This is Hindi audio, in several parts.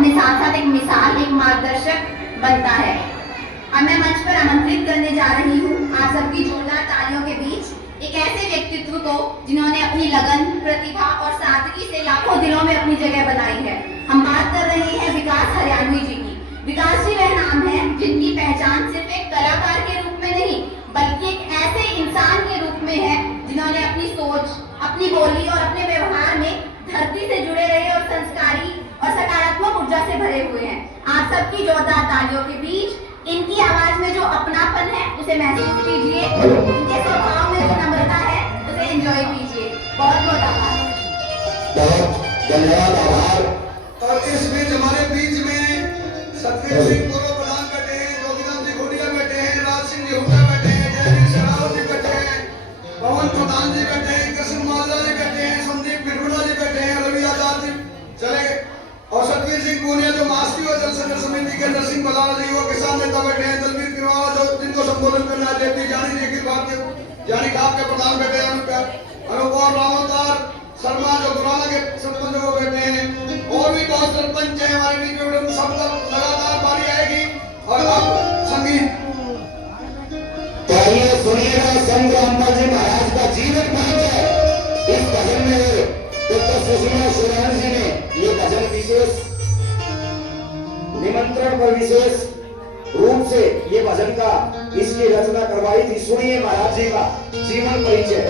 अपने साथ साथ एक मिसाल, एक मार्गदर्शक बनता है। अब मैं मंच पर आमंत्रित करने जा रही हूँ आप सबकी जोरदार तालियों के बीच एक ऐसे व्यक्तित्व को जिन्होंने अपनी लगन, प्रतिभा और सादगी से लाखों दिलों में अपनी जगह बनाई है। हम बात कर रहे हैं विकास हरियाणवी जी की। विकास जी वह नाम है जिनकी पहचान सिर्फ एक कलाकार के रूप में नहीं बल्कि एक ऐसे इंसान के रूप में है जिन्होंने अपनी सोच, अपनी बोली और अपने व्यवहार में धरती से जुड़े रहे और संस्कारी और सकारात्मक ऊर्जा से भरे हुए हैं। आप सबकी जोरदार तालियों के बीच इनकी आवाज में जो अपनापन है उसे महसूस कीजिए, इनके स्वभाव में जो नम्रता है उसे एंजॉय कीजिए। बहुत बहुत आभार। धन्यवाद, आभार। और इस बीच हमारे बीच में सतवीर सिंह पूर्व प्रधान बैठे हैं, जोगीराम जी घोड़िया बैठे हैं, राज सिंह जी हुड्डा बैठे हैं, जयवीर शेरावत जी बैठे हैं, पवन प्रधान जी बैठे हैं, कृष्ण माजरा जी बैठे हैं, संदीप पिटुड़ा जी बैठे हैं, रवि आजाद जी चले गए और सतवीर सिंह पूनिया जो महासचिव और जल संघर्ष समिति के नरसिंह बलाल जी वो किसान नेता बैठे हैं, दलवीर किरवाला जो जिनको संबोधन करना है, देवी जानी जी अखिल भारतीय जानी खाप के प्रधान बैठे हैं, अनुपम रामोदार शर्मा जो गुराना के सरपंच वो बैठे हैं और भी बहुत सरपंच हैं हमारे बीच में। उन सबका लगातार बारी आएगी और अब संगीत पहले सुनिएगा संत रामपाल जी महाराज का जीवन परिचय। इस भजन में डॉक्टर सुषमा स्वराज जी ने ये भजन विशेष निमंत्रण पर विशेष रूप से ये भजन का इसकी रचना करवाई थी। सुनिए महाराज जी का जीवन परिचय,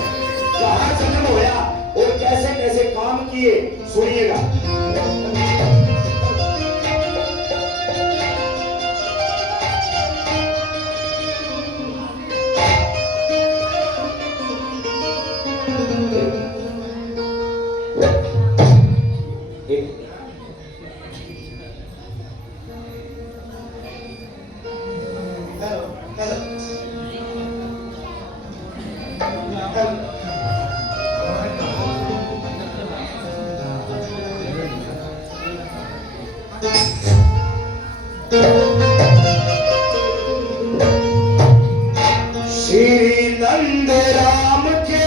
कहाँ जन्म होया और कैसे कैसे काम किए, सुनिएगा। श्री नंद राम के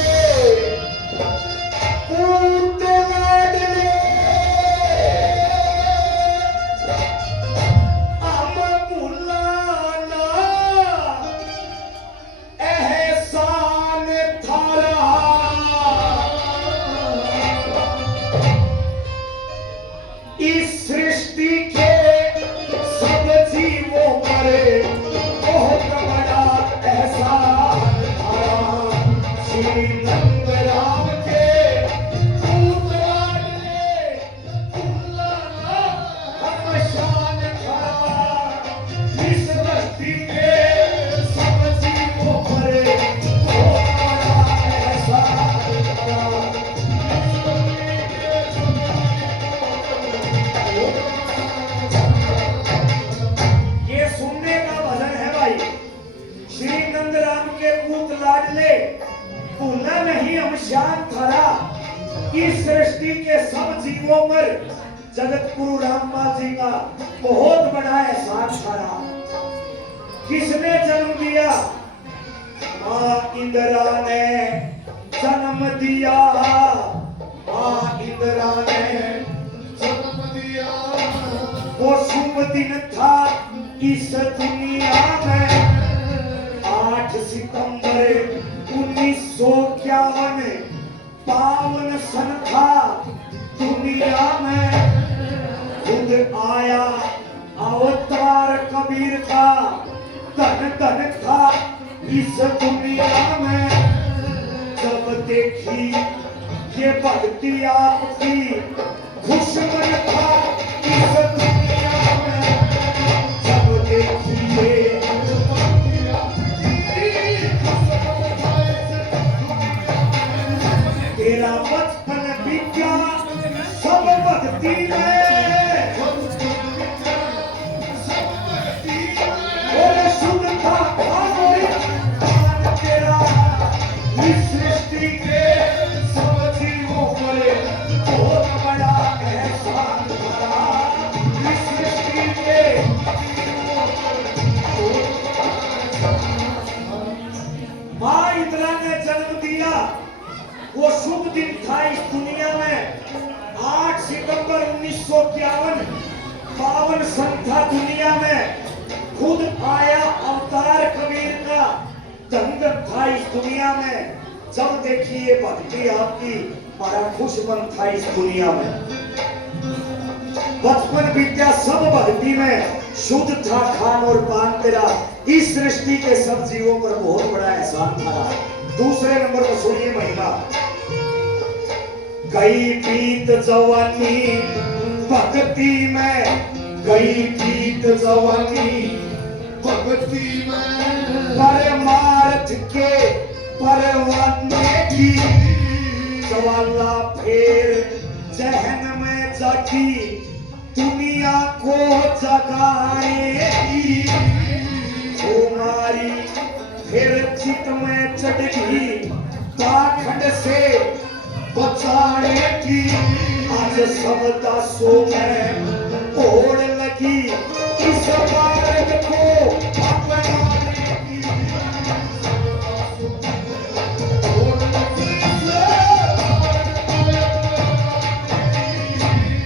पूत लाडले हम भुलाना एहसान थारा, इस सृष्टि के सब जीवों पर बहुत बड़ा एहसान थारा। श्री नंद राम के पूत लाडले भुलाना हम शान थारा, इस सृष्टि के सब जीवों पर बहुत बड़ा एहसान थारा। ये सुनने का भजन है भाई। श्री नंद राम के पूत लाडले भूला नहीं हम शान थारा, इस सृष्टि के सब जीवों पर जगत गुरु रामपाल जी का बहुत बड़ा एहसान थारा। किसने जन्म दिया? माँ इंदिरा ने जन्म दिया, माँ इंदिरा ने जन्म दिया। वो शुभ दिन था इस दुनिया में 8 सितंबर 1951 पावन सन था दुनिया में। खुद आया अवतार कबीर का, धन धन था इस दुनिया में। जब देखी ये भक्ति आपकी खुशमन था इस दुनिया में। जब देखिए तेरा बचपन बीता सब भक्ति में, और शुद्ध था तेरा इस सृष्टि के सब जीवों पर बहुत बड़ा एहसान था। इस सृष्टि के माँ इंदिरा ने जन्म दिया। वो शुभ दिन था इस दुनिया में 8 सितंबर 1951 संथा दुनिया में, खुद आया अवतार कबीर का, दंग था इस दुनिया में। जब देखिए भक्ति आपकी, बड़ा खुश मन था इस दुनिया में। बचपन विद्या सब भक्ति में, शुद्ध था खान और पान तेरा। इस सृष्टि के सब जीवों पर बहुत बड़ा एहसान था। दूसरे नंबर पर सुनिए महिमा। गई बीत जवानी भक्ति में, गई बीत जवानी भक्ति में, परमार्थ के परवाने की ज्वाला फिर जहन में जागी, दुनिया को जगाएगी। हमारी फिर चित में चढ़ी, पाखंड से बचाएगी। आज सब दासों में ओढ़ लगी, इस मार्ग को अपनाने की।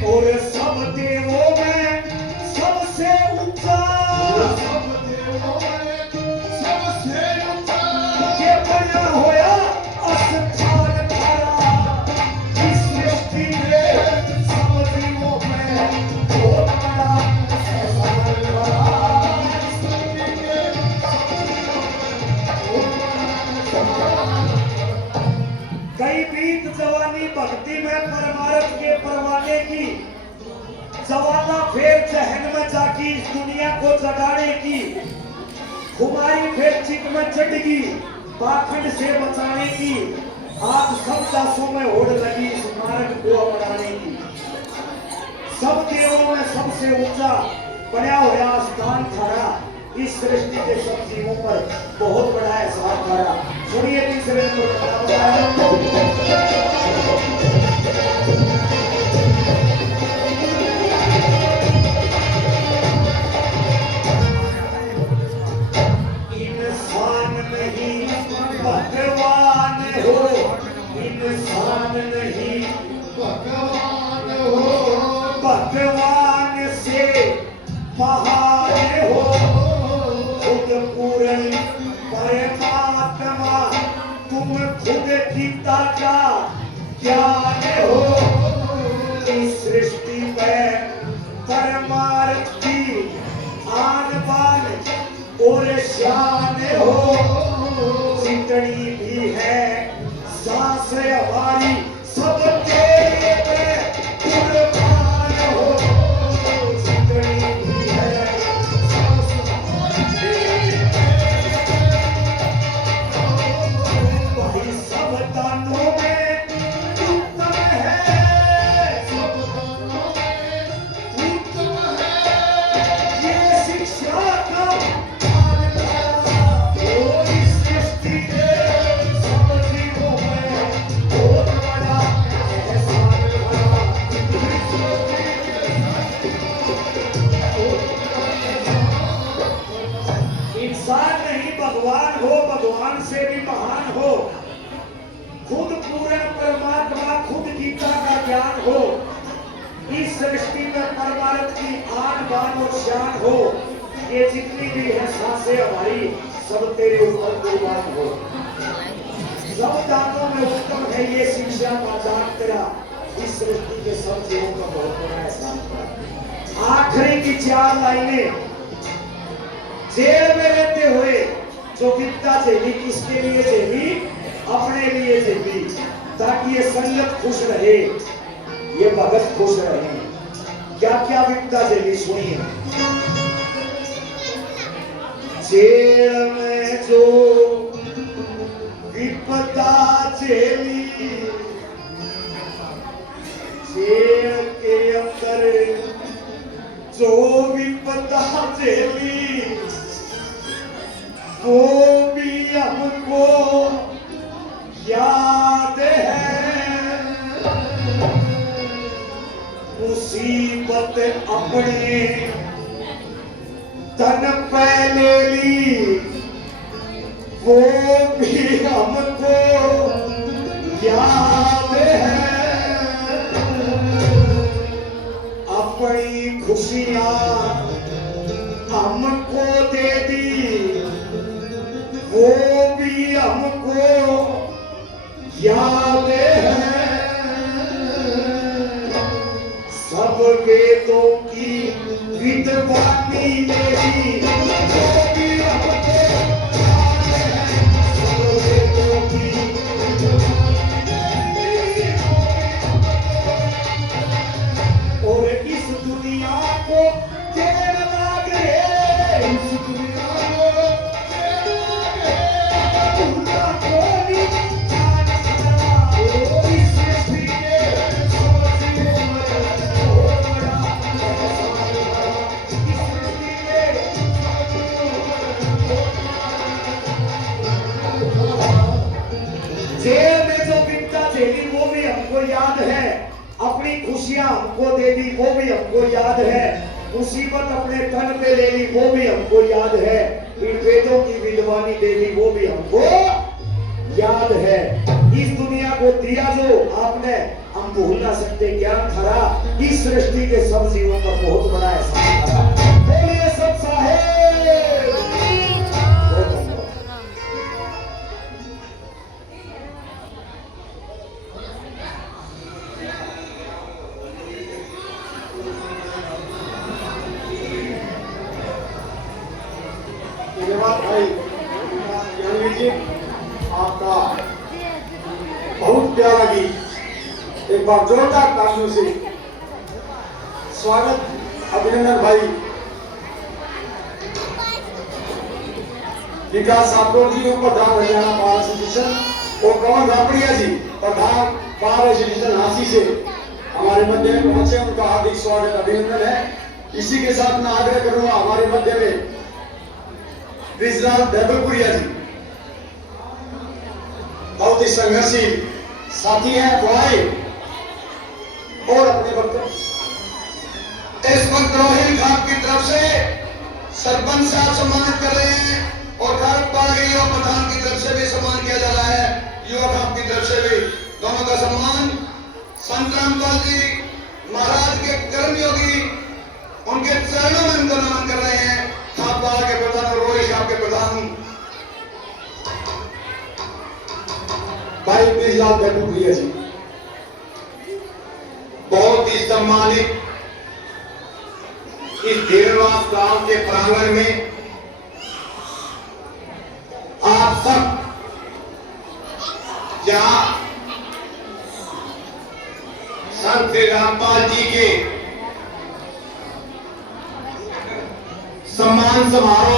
और सब देवों में सबसे ऊंचा, सब देवों में सबसे ऊंचा, ये बना होया स्थान थारा। इस सृष्टि में सब जीवों में बहुत बड़ा एहसान थारा। कई बीत जवानी भक्ति में, परमार्थ के परवाने की जवाना फिर जहन में जागी, इस दुनिया को जगाने की। खुमारी फिर चित में चढ़गी, पाखंड से बचाने की। आज सब दासों में होड़ लगी, इस मार्ग को अपनाने की। सब देवों में सबसे ऊंचा बना हुआ स्थान थारा। इस सृष्टि के सब जीवों पर बहुत बड़ा एहसान थारा। सुनिए तीसरे नंबर पर बताया। इंसान नहीं भगवान हो, इंसान नहीं भगवान हो, भगवान से महान हो। खुद पूर्ण परमात्मा, तुम खुद गीता का ज्ञान हो। इस सृष्टि में परमार्थ की आन बान और शान हो। जितनी भी है सांस हमारी, सब तेरे पे कुर्बान हो। जितनी भी है सांस हमारी, भाई सब दानों में उत्तम है, सब दानों में उत्तम है। ये शिक्षा का मान ओ इस सृष्टि के सब जीवों में बहुत बड़ा एहसान भरा। इंसान नहीं भगवान हो, भगवान से भी महान हो। खुद पूर्ण परमात्मा, खुद गीता का ज्ञान हो। इस सृष्टि में परमार्थ की आन बान और शान हो। ये जितनी भी है सांसें हमारी, सब तेरे ऊपर कुर्बान हो। सब दानों में उत्तम है ये शिक्षा का दान तेरा। इस सृष्टि के सब जीवों का बहुत बड़ा एहसान था। आखिरी की 4 लाइनें। जेल में रहते हुए जो विपदा झेली, किसके लिए झेली? अपने लिए झेली, ताकि ये संगत खुश रहे, ये भगत खुश रहे। क्या क्या विपदा झेली सुनिए। जेल में जो विपदा झेली, जेल के अंदर जो विपदा झेली, वो भी हमको याद है। मुसीबत अपने तन पे ले ली, वो भी हमको याद है। अपनी खुशियां हमको दे दी, वो भी हमको याद है। सब वेदों की विद्वानी मेरी, वो भी हमको याद है। सब वेदों की और इस दुनिया को चैन लागे, इस दुनिया को चैन लागे, उनका कोई जान सका। ओ इस सृष्टि के सब जीवों में हो बड़ा एहसान है। इस सृष्टि के सब जीवों में जेल में जो विपदा झेली वो भी हमको याद है। अपनी खुशियां हमको दे दी वो भी हमको याद है। मुसीबत अपने तन पे ले ली वो भी हमको याद है। इन वेदों की विद्वानी दे दी वो भी हमको याद है। इस दुनिया को दिया जो आपने, हम भूल ना सकते ज्ञान खरा। इस सृष्टि के सब जीवों पर बहुत बड़ा एहसान था। बोलिए सब साहेब। धन्यवाद भाई ज्ञानी जी, आपका बहुत प्यारा गीत। एक बार जोरदार तालियों से स्वागत। अभिनंदन भाई विकास साबरोड जी, प्रधान हरियाणा बार एसोसिएशन, और कमल रापड़िया जी, प्रधान बार एसोसिएशन हांसी से हमारे मध्य में पहुंचे। उनका हार्दिक स्वागत अभिनंदन है। इसी के साथ मैं आग्रह करूंगा हमारे मध्य में ब्रिजलाल देवलपुरिया जी, बहुत ही संघर्षशील साथी हैं, वो आए और अपने वक्तव्य इस वक्त रोहिल घाट की तरफ से सरपंच साहब सम्मानित कर रहे हैं और घर पार्टी और प्रधान की तरफ से भी सम्मान किया जा रहा है। युवा घाट की तरफ से भी दोनों का सम्मान संत रामपाल जी महाराज के कर्मयोगी, उनके चरणों में उनका नमन कर रहे हैं। खापपाड़ा के प्रधान और रोहिल घाट के प्रधान भाई ब्रिजलाल देवलपुरिया जी, बहुत ही सम्मानित इस देरवास गांव के प्रांगण में आप सब जहां संत श्री रामपाल जी के सम्मान समारोह